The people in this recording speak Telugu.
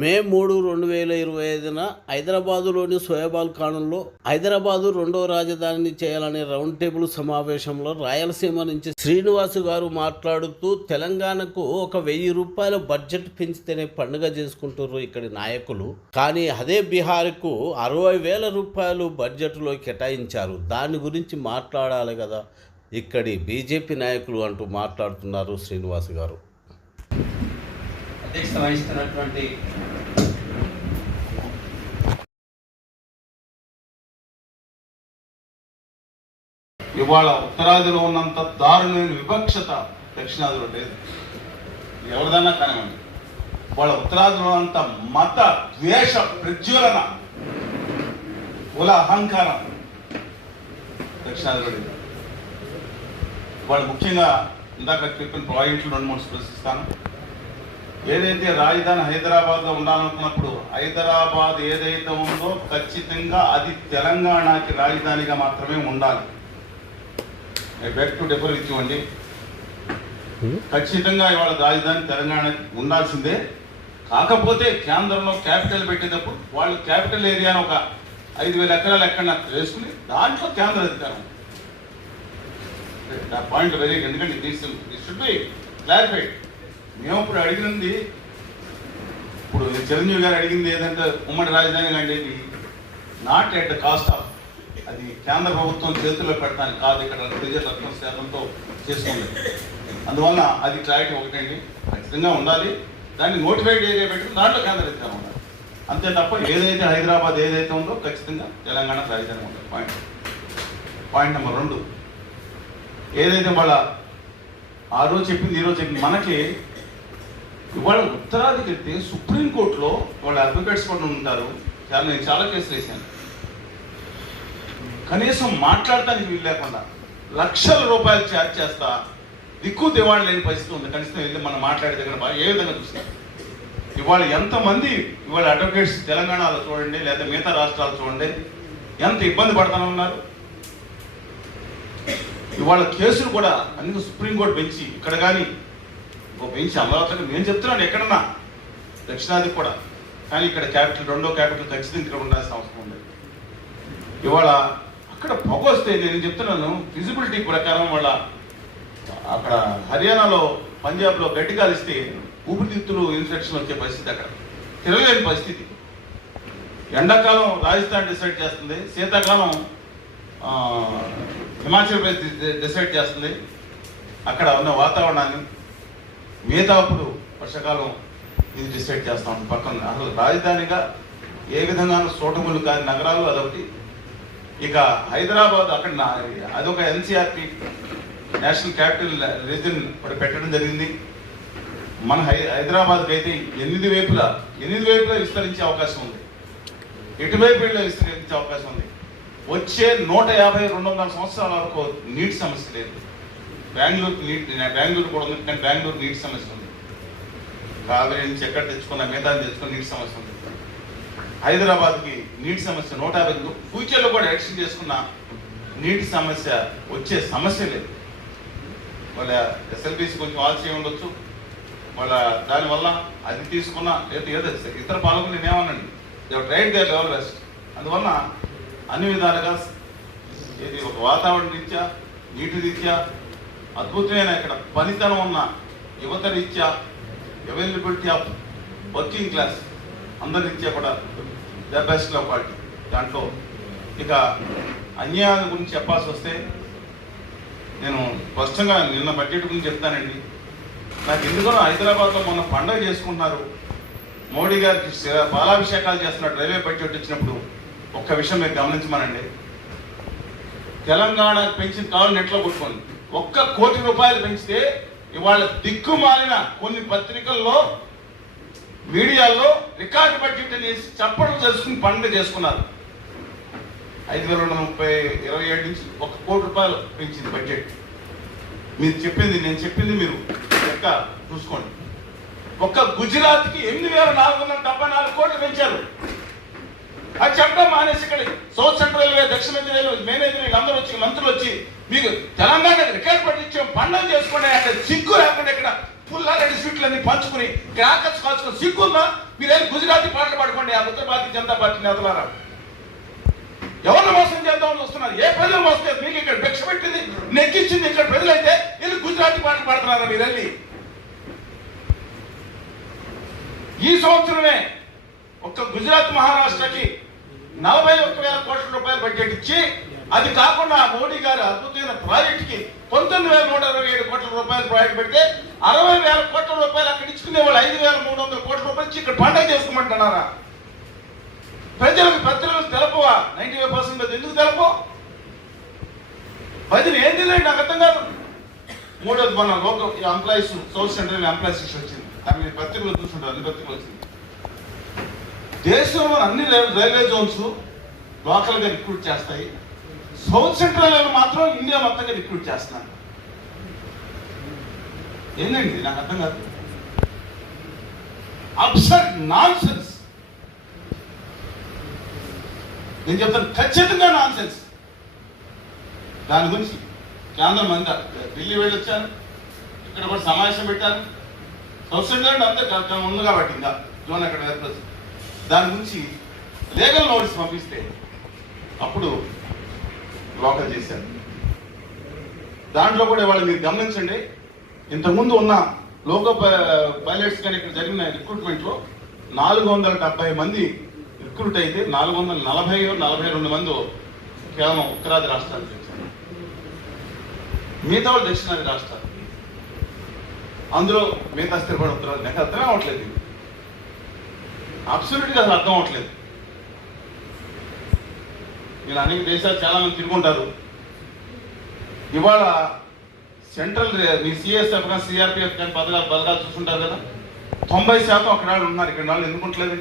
మే 3, 2025న హైదరాబాదులోని సోయాబాల్ ఖానంలో హైదరాబాదు రెండో రాజధానిని చేయాలనే రౌండ్ టేబుల్ సమావేశంలో రాయలసీమ నుంచి శ్రీనివాస్ గారు మాట్లాడుతూ తెలంగాణకు ఒక 1000 రూపాయల బడ్జెట్ పెంచితేనే పండుగ చేసుకుంటారు ఇక్కడి నాయకులు, కానీ అదే బీహార్కు 60,000 రూపాయలు బడ్జెట్లో కేటాయించారు. దాని గురించి మాట్లాడాలి కదా ఇక్కడి బీజేపీ నాయకులు అంటూ మాట్లాడుతున్నారు శ్రీనివాస్ గారు. అధ్యక్షత వహిస్తున్నటువంటి ఇవాళ ఉత్తరాదిలో ఉన్నంత దారుణమైన వివక్షత దక్షిణాదిలో లేదు. ఎవరిదన్నా కానివ్వండి, వాళ్ళ ఉత్తరాదిలో అంత మత ద్వేష ప్రజ్వలన, కుల అహంకారం దక్షిణాదిలో లేదు. వాళ్ళు ముఖ్యంగా ఇందాక చెప్పిన పాయింట్లు 2-3 స్పృశిస్తాను. ఏదైతే రాజధాని హైదరాబాద్లో ఉండాలనుకున్నప్పుడు హైదరాబాద్ ఏదైతే ఉందో ఖచ్చితంగా అది తెలంగాణకి రాజధానిగా మాత్రమే ఉండాలి. బ్యాక్ టు డెబర్ ఇచ్చివ్వండి. ఖచ్చితంగా ఇవాళ రాజధాని తెలంగాణకి ఉండాల్సిందే. కాకపోతే కేంద్రంలో క్యాపిటల్ పెట్టేటప్పుడు వాళ్ళు క్యాపిటల్ ఏరియాను ఒక 5,000 ఎకరాలు ఎక్కడ వేసుకుని దాంట్లో కేంద్ర అధికారం. పాయింట్ వెరీ, ఎందుకంటే దిస్ షుడ్ బి క్లారిఫైడ్. మేము ఇప్పుడు అడిగినది, ఇప్పుడు చిరంజీవి గారు అడిగింది ఏదంటే ఉమ్మడి రాజధాని అంటే not at the cost of, అది కేంద్ర ప్రభుత్వం చేతుల్లో పెట్టడానికి కాదు, ఇక్కడ ప్రజల రత్న శాతంతో చేస్తుంది. అందువల్ల అది క్లారిటీ ఒకటండి, ఖచ్చితంగా ఉండాలి. దాన్ని నోటిఫైడ్ ఏరియా పెట్టి దాంట్లో కేంద్ర అధికారం ఉండాలి. అంతే తప్ప ఏదైతే హైదరాబాద్ ఏదైతే ఉందో ఖచ్చితంగా తెలంగాణ రాజధాని ఉండాలి. పాయింట్ నెంబర్ 2, ఏదైతే వాళ్ళ ఆ రోజు చెప్పింది ఈరోజు చెప్పింది, మనకి ఇవాళ ఉత్తరాదికి వెళ్తే సుప్రీంకోర్టులో వాళ్ళ అడ్వకేట్స్ కూడా ఉంటారు. నేను చాలా కేసులు వేసాను. కనీసం మాట్లాడటానికి వీలు లేకుండా లక్షల రూపాయలు ఛార్జ్ చేస్తా దిక్కు దివాణి లేని పరిస్థితి ఉంది. కనీసం వెళ్ళి మనం మాట్లాడే దగ్గర ఏ విధంగా చూస్తాం. ఇవాళ ఎంతమంది ఇవాళ అడ్వకేట్స్ తెలంగాణలో చూడండి, లేదా మిగతా రాష్ట్రాలు చూడండి, ఎంత ఇబ్బంది పడుతూ ఉన్నారు. ఇవాళ కేసులు కూడా అన్ని సుప్రీంకోర్టు బెంచి ఇక్కడ కానీ బెంచి అమరావతిలో నేను చెప్తున్నాను ఎక్కడన్నా దక్షిణాది కూడా, కానీ ఇక్కడ క్యాపిటల్ రెండో క్యాపిటల్ ఖచ్చితంగా ఇక్కడ ఉండాల్సిన అవసరం ఉంది. ఇవాళ అక్కడ పొగ వస్తే నేను చెప్తున్నాను ఫిజిబిలిటీ ప్రకారం వాళ్ళ అక్కడ హర్యానాలో పంజాబ్లో గడ్డి కాలిస్తే ఊపిరితిత్తులు ఇన్ఫెక్షన్ వచ్చే పరిస్థితి, అక్కడ తిరగలేని పరిస్థితి. ఎండాకాలం రాజస్థాన్ డిసైడ్ చేస్తుంది, శీతాకాలం హిమాచల్ ప్రదేశ్ డిసైడ్ చేస్తుంది అక్కడ ఉన్న వాతావరణాన్ని. మిగతాప్పుడు వర్షాకాలం ఇది డిసైడ్ చేస్తాం పక్కన. అసలు రాజధానిగా ఏ విధంగానూ సూటబుల్ కాని నగరాలు అదొకటి. ఇక హైదరాబాద్ అక్కడ అదొక ఎన్సీఆర్పి నేషనల్ క్యాపిటల్ రీజన్ పెట్టడం జరిగింది. మన హైదరాబాద్కి అయితే 8 వైపులా విస్తరించే అవకాశం ఉంది, ఎటువైపు విస్తరించే అవకాశం ఉంది. వచ్చే 150-200 సంవత్సరాల వరకు నీటి సమస్య లేదు. బెంగళూరు కూడా ఉంది, కానీ బెంగళూరు నీటి సమస్య ఉంది. కావేరీ నుంచి ఎక్కడ తెచ్చుకున్న మిగతా తెచ్చుకున్న నీటి సమస్య ఉంది. హైదరాబాద్కి నీటి సమస్య 150, ఫ్యూచర్లో కూడా ఎక్స్టెండ్ చేసుకున్న నీటి సమస్య వచ్చే సమస్య లేదు. వాళ్ళ ఎస్ఎల్బీసీ కొంచెం ఆలస్యం ఉండొచ్చు, వాళ్ళ దానివల్ల అది తీసుకున్న ఏదో ఇతర పాలకులు నేనేమన్నాండి రైట్ దే లెవెల్ బెస్ట్. అందువల్ల అన్ని విధాలుగా ఇది ఒక వాతావరణ రీత్యా, నీటి రీత్యా అద్భుతమైన ఇక్కడ పనితనం ఉన్న యువత రీత్యా, అవైలబిలిటీ ఆఫ్ వర్కింగ్ క్లాస్ అందరి రీత్యా కూడా ద బెస్ట్ ఆఫ్ క్వాలిటీ. దాంట్లో ఇక అన్యాయాల గురించి చెప్పాల్సి వస్తే నేను స్పష్టంగా నిన్న బడ్జెట్ గురించి చెప్తానండి. నాకు ఎందుకో హైదరాబాద్లో మొన్న పండుగ చేసుకుంటున్నారు, మోడీ గారికి పాలాభిషేకాలు చేస్తున్న రైల్వే బడ్జెట్ వచ్చినప్పుడు ఒక్క విషయం మీరు గమనించమనండి. తెలంగాణకు పెంచిన కావాలి నెట్లో కొట్టుకోండి, 1 కోటి రూపాయలు పెంచితే ఇవాళ దిక్కుమాలిన కొన్ని పత్రికల్లో మీడియాలో రికార్డు బడ్జెట్ అనేసి చప్పట్లు చేసుకుని పండుగ చేసుకున్నారు. 5,227 నుంచి 1 కోటి రూపాయలు పెంచింది బడ్జెట్. మీరు చెప్పింది నేను చెప్పింది మీరు లెక్క చూసుకోండి. ఒక్క గుజరాత్కి 8,474 కోట్లు పెంచారు. అది చెప్పడం మానేసి ఇక్కడ సౌత్ సెంట్రల్ రైల్వే, దక్షిణ మధ్య రైల్వే మేనేజర్ వీళ్ళందరూ వచ్చి, మంత్రులు వచ్చి మీకు తెలంగాణ రికార్డ్ పట్టించాం, పండుగ చేసుకోండి అంటే సిగ్గు లేకుండా ఇక్కడ పుల్లారెడ్డి స్వీట్లన్నీ పంచుకుని క్రాకర్స్ కాల్చుకుని సిగ్గుందా? మీరేం గుజరాతీ పాటలు పాడుకోండి ఆ ఉత్తర భారతీయ జనతా పార్టీ నేతలారా. ఎవరిని మోసం చేద్దామని వస్తున్నారు? ఏ ప్రజలు మోసం చేస్తారు? మీకు ఇక్కడ భిక్ష పెట్టింది, నెక్కించింది ఇక్కడ ప్రజలైతే వీళ్ళు గుజరాతీ పాటలు పాడుతున్నారా మీరు వెళ్ళి? ఈ సంవత్సరమే ఒక్క గుజరాత్ మహారాష్ట్రకి 41,000 కోట్ల రూపాయలు బడ్జెట్ ఇచ్చి, అది కాకుండా మోడీ గారు అద్భుతమైన ప్రాజెక్టుకి 19,127 కోట్ల రూపాయలు ప్రాజెక్ట్ పెడితే 60,000 కోట్ల రూపాయలు అక్కడ ఇచ్చుకునే వాళ్ళు 5,300 కోట్ల రూపాయలు ఇచ్చి ఇక్కడ పండుగ చేసుకోమంటున్నారా? ప్రజలకు తెలపవా? 95% ఎందుకు తెలపో? 10 ఏంటి నాకు అర్థం కాదు. మూడోది మన local employees, south central employees issue వచ్చింది. దాని మీద పత్రికలు చూస్తుంటారు, అన్ని పత్రికలు వచ్చింది. దేశంలో అన్ని రైల్వే జోన్స్ లోకల్గా రిక్రూట్ చేస్తాయి, సౌత్ సెంట్రల్ మాత్రం ఇండియా మొత్తంగా రిక్రూట్ చేస్తున్నారు. ఏంటండి నాకు అర్థం కాదు. Absurd non sense. నేను చెప్తాను ఖచ్చితంగా నాన్ సెన్స్. దాని గురించి కేంద్రం అంతా ఢిల్లీ వెళ్ళొచ్చాను, ఇక్కడ కూడా సమావేశం పెట్టాను. సౌత్ సెంట్రల్ అంతా ఉంది కాబట్టి ఇంకా జోన్ అక్కడ ఏర్పడుతుంది. దాని గురించి లీగల్ నోటీస్ పంపిస్తే అప్పుడు లోకల్ చేశారు. దాంట్లో కూడా వాళ్ళు మీరు గమనించండి, ఇంతకుముందు ఉన్న లోకల్ పైలట్స్ కానీ ఇక్కడ జరిగిన రిక్రూట్మెంట్లో 470 మంది రిక్రూట్ అయితే 442 మంది కేవలం ఉత్తరాది రాష్ట్రాలు వచ్చారు, మిగతా వాళ్ళు దక్షిణాది రాష్ట్రాలు. అందులో మిగతా స్థిరపడి ఉత్తరాది నాకు అర్థమే అవ్వట్లేదు. అబ్సల్యూట్గా అసలు అర్థం అవ్వట్లేదు. మీరు అనేక దేశాలు చాలా మంది తిరుగుంటారు. ఇవాళ సెంట్రల్ మీ సిఎస్ఎఫ్ కానీ సిఆర్పిఎఫ్ కానీ పథకాలు చూసుకుంటారు కదా, 90% అక్కడ వాళ్ళు ఉన్నారు, ఇక్కడ వాళ్ళు ఎందుకుంటలేదు?